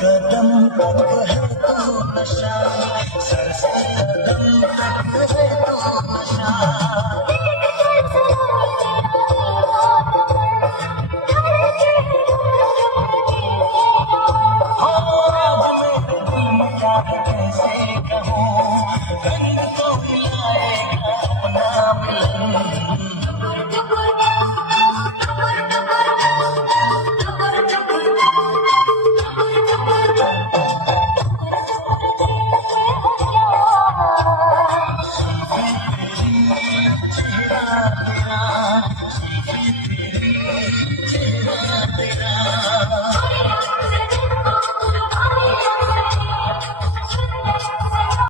कदम तक है तो नशा, सर से कदम तक है तो नशा।